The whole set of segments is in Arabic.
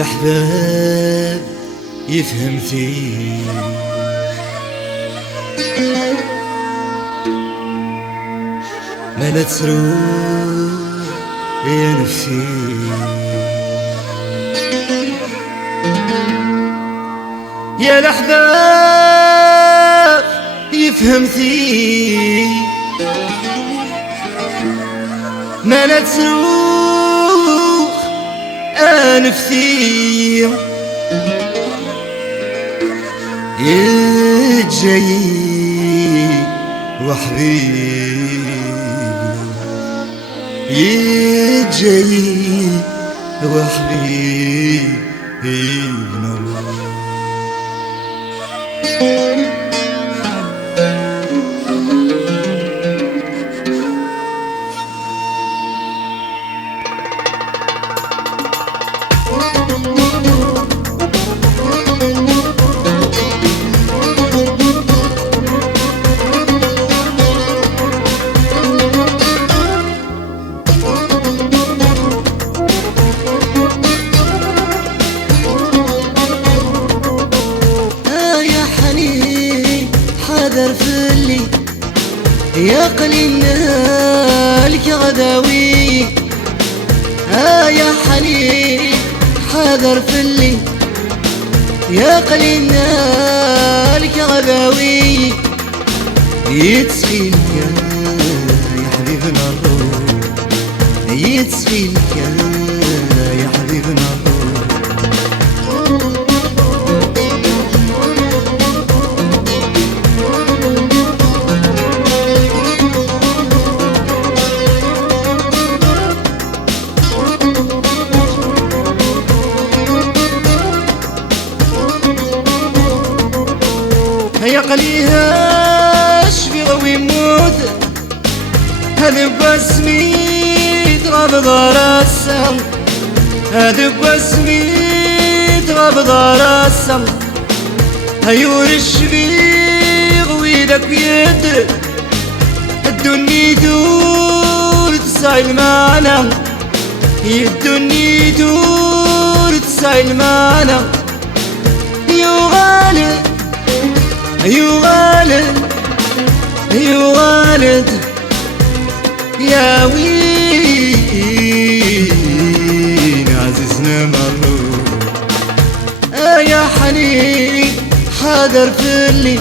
الأحباب يفهم فيه ما لا تروح يا نفسي يا الأحباب يفهم فيه ما لا تروح نفسي يجي وحبيبي يجي وحبيبي حذر فلي يا قليل لك غداوي يا حنين حذر فلي يا قليل لك غداوي يتسخيلك يا حبيبنا الروح يتسخيلك يا حبيبنا الروح هيا قليهاش بغوي موت هذا بسميت غابض راسم هذا بسميت غابض راسم هيورش بيغ ويدك بيد الدنيا دور تسايل معنا الدنيا دور تسايل معنا يا غالي أيو غالد أيو غالد يا وين عزيزنا مرور يا حنين حاضر فلي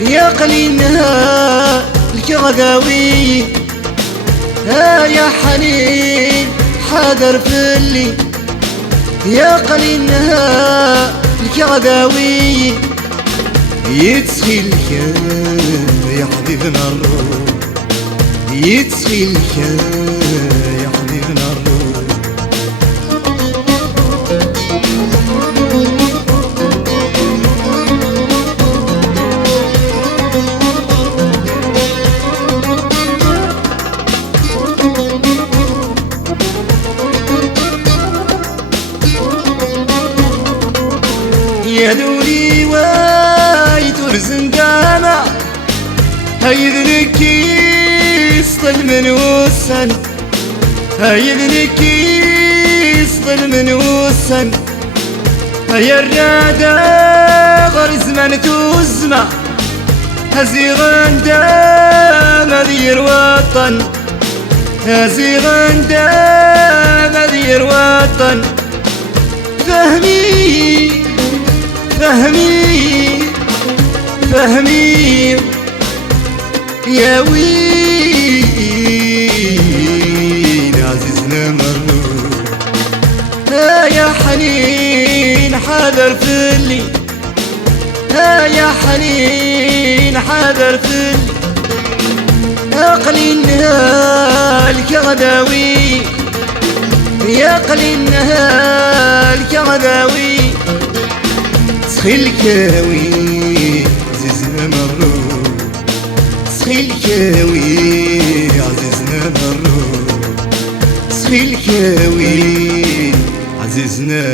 يا قليلها الكغداوي يا حنين حاضر فلي يا قليلها الكغداوي يتسخيلك يا حبيبنا الروح يتسخيلك يا حبيبنا الروح يا دولي زندانة هيذنك يسطل من وسن هيذنك يسطل من وسن هيا الرادة غرز من توزمع هزي غندا مذير وطن هزي غندا مذير وطن فهمي فهمي فهمي يا وين عزيزنا مرور يا حنين حاضر فلي يا حنين حاضر فلي يا قليل نهالك غداوي يا قليل نهالك غداوي سخيلكاوي عزيزنا مرور سخيلكاوي عزيزنا مرور سخيلكاوي عزيزنا